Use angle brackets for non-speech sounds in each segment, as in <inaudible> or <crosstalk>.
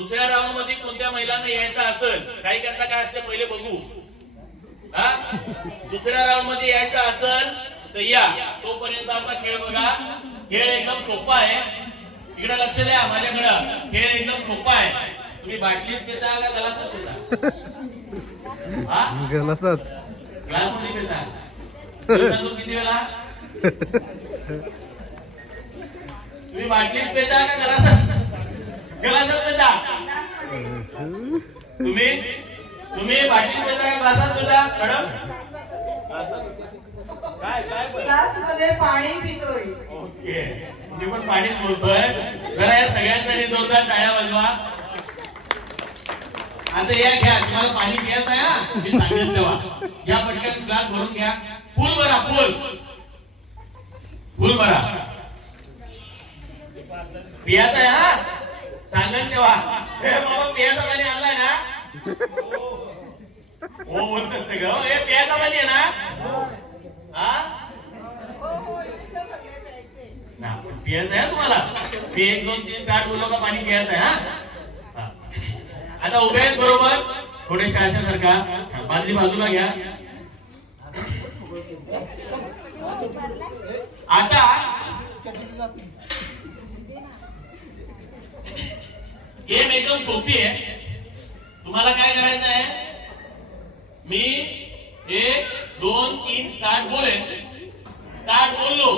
दुसऱ्या राऊंडमध्ये कोणत्या महिलांना यायचं असेल काही करता काय असते पहिले बघू. हा? दुसऱ्या राऊंडमध्ये यायचं असेल तर या. तोपर्यंत आपला खेळ बघा. खेळ एकदम सोपा आहे. इकडे लक्ष द्या माझ्याकडं. खेळ एकदम सोपा आहे. तुम्ही बाटलीत पिता का गलासात पिता हा? गलासात. ग्लासमध्ये पिता दिवसातून किती वेळा? <laughs> तुम्ही बाटलीत पेता का गलासात? गलासात पेता तुम्ही? तुम्ही बाटलीत पेता ग्लासात पेता मॅडम काय काय बोला? ग्लासमध्ये पाणी पितोय. ओके. मी पण पाणीच बोलतोय. जरा या सगळ्यांसाठी जोरदार टाळ्या वाजवा. आता या घ्या. तुम्हाला पाणी प्यायचं आहे हा? मी तेव्हा. घ्या पटकन ग्लास भरून घ्या. फुल भरा फुल. फुल भरा. पियाचं आहे हा? सांगेन तेव्हा. हे बाबा पियाचं पाणी आणलाय ना? हो. बोलतात सगळं. हो, हे पियाचं पाणी आहे ना? हा? पियाचं आहे हा तुम्हाला. मी एक दोन तीन स्टार्ट बोललो का पाणी पियाचं आहे हा? हा. आता उभे आहेत बरोबर. थोडे शाशासारखा हा, बाजरी बाजूला घ्या. आता गेम एकदम सोपी आहे. तुम्हाला काय करायचं आहे? मी एक दोन तीन स्टार्ट बोलेन स्टार्ट बोललो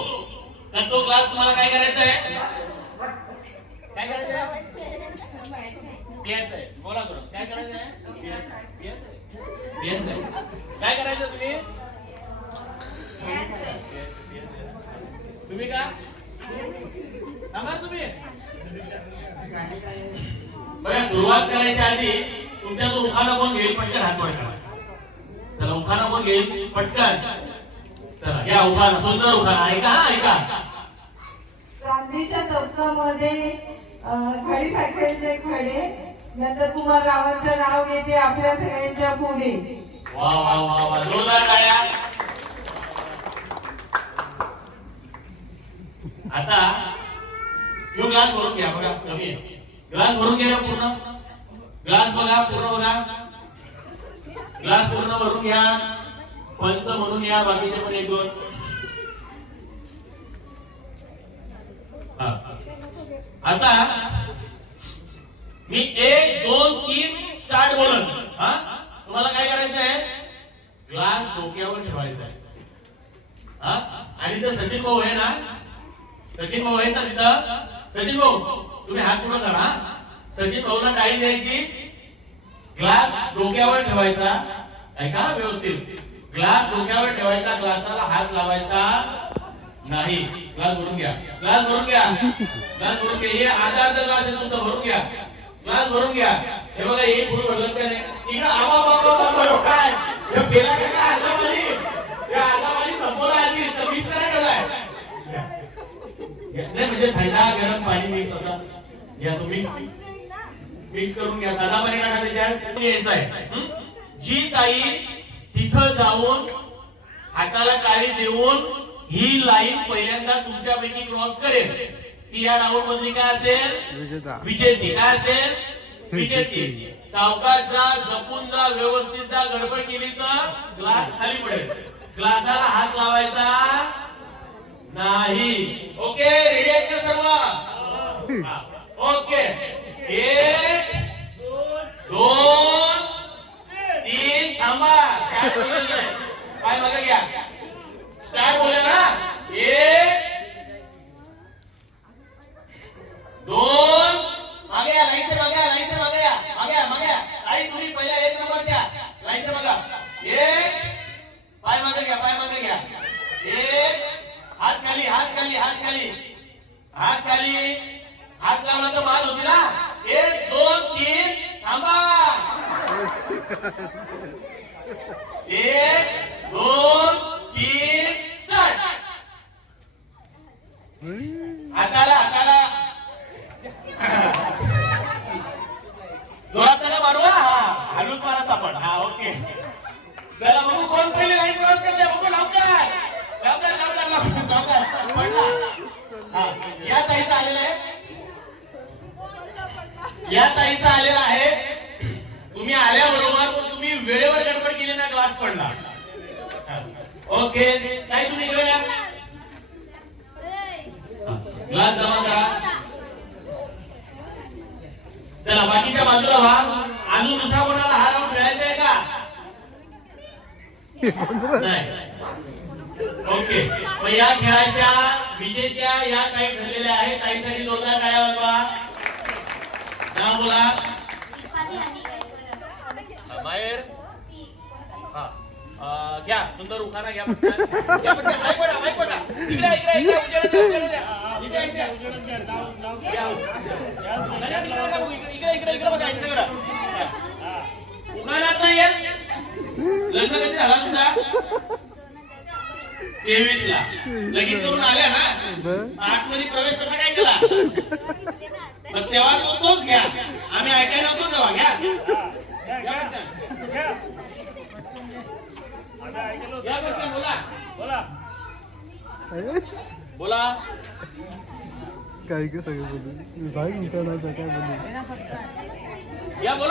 तर तो क्लास तुम्हाला काय करायचा आहे? काय करायचं आहे? <laughs> पियाचं आहे. बोला करून. काय करायचं आहे? पियाचं आहे. पियाचं आहे. पियाचं आहे. काय करायचं तुम्ही तुम्ही का सांगा तुम्ही बघा सुरुवात करायच्या आधी तुमच्या जो उखाणा कोण घेईल? पटकन हात करा. चला उखाणा कोण घेईल? पटकन. चला घ्या उखाणा सुंदर उखाणा. ऐका हा ऐका. चांदीच्या तबकामध्ये खडी साखरेचे खडे. नंदकुमार रावांचं नाव घेते आपल्या सगळ्यांच्या पुढे. वा वा वा वा. जोरदार टाळ्या आता यो ग्लास भरून घ्या बघा कमी आहे. ग्लास भरून घ्या पूर्ण. ग्लास बघा पूर्ण बघा. ग्लास पूर्ण भरून घ्या. पंच म्हणून या बाकीचे पण एक दोन. हा. आता मी एक दोन तीन स्टार्ट बोलन. हा? तुम्हाला काय करायचं आहे? ग्लास डोक्यावर ठेवायचा आहे. हा? आणि तर सचिन भाऊ आहे ना? सचिन भाऊ आहे ना तिथं? सचिन भाऊ तुम्ही हात पुढे करा सचिन भाऊला टाळी द्यायची. ग्लास डोक्यावर ठेवायचा. ऐका व्यवस्थित. ग्लास डोक्यावर ठेवायचा ग्लासाला हात लावायचा नाही. ग्लास भरून घ्या. ग्लास भरून घ्या. ग्लास भरून घ्या. हे आधा अर्धा ग्लास आहे तुमचा भरून घ्या. ग्लास भरून घ्या. हे बघा हे फुल भरलं का नाही? इकडे आबा बाबा बाबा काय? हे पेला का काय? नाही म्हणजे थंडा गरम पाणी मिक्स असा. घ्या तो मिक्स मिक्स करून घ्या. साधा पाणी टाका त्याच्यात. यायचं आहे? जी ताई तिथं जाऊन हाताला टाळी देऊन ही लाईन पहिल्यांदा तुमच्यापैकी क्रॉस करेल. ती या राऊंड मधली काय असेल? विजेता. विजेती. काय असेल? विजेती. सावकाश जा जपून जा व्यवस्थित जा गडबड केली तर ग्लास खाली पडेल. ग्लासाला हात लावायचा नाही. ओके रेडी आहेत का सर्व ओके एक दोन तीन थांबा काय बघा घ्या. स्टार बोला ना एक दोन मागे या लाईनच्या मागे या लाईनच्या मागे या मागे या मागे या. आई तुम्ही पहिल्या एक नंबरच्या. लाईनच्या मागा. एक पाय मागे घ्या पाय मागे घ्या. एक हात खाली हात खाली हात खाली हात खाली हात लावला तर माल होती ना? एक दोन तीन थांबा. एक दोन तीन स्टार्ट हाताला हाताला. जोरात त्याला मारू हा. हलूच मारा आपण हा ओके. त्याला बघू कोण पहिली लाईन क्रॉस गडबड पडला. ओके काय तुम्ही इकडे या. ग्लास जमा करा. चला बाकीच्या बाजूला व्हा. अजून दुसरा कोणाला हा राऊंड खेळायचा आहे का? नाही. ओके. मग या खेळाच्या विजेत्या या काही ठरलेल्या आहेत. ताईसाठी जोरदार टाळ्या वाजवा. बोला. घ्या सुंदर उखाणा घ्या पडा, पडा. इकडे, इकडे, इकडे, उजेडात द्या, उजेडात द्या. इकडे, इकडे. घ्या. नाही, नाही, इकडे नका बघू. इकडे, इकडे, इकडे, इकडे बघा, इकडे बघा. उखाणात नाही येत? लग्न कधी झाला तुमचा? तेवीस ला लगीन करून आल्या ना? आतमध्ये प्रवेश कसा काय केला? मग तेव्हा तो तोच घ्या. आम्ही ऐकायला नव्हतो तेव्हा. घ्या. घ्या. बोला. बोला. काय काय सगळं बोलू काय बोलू या बोल.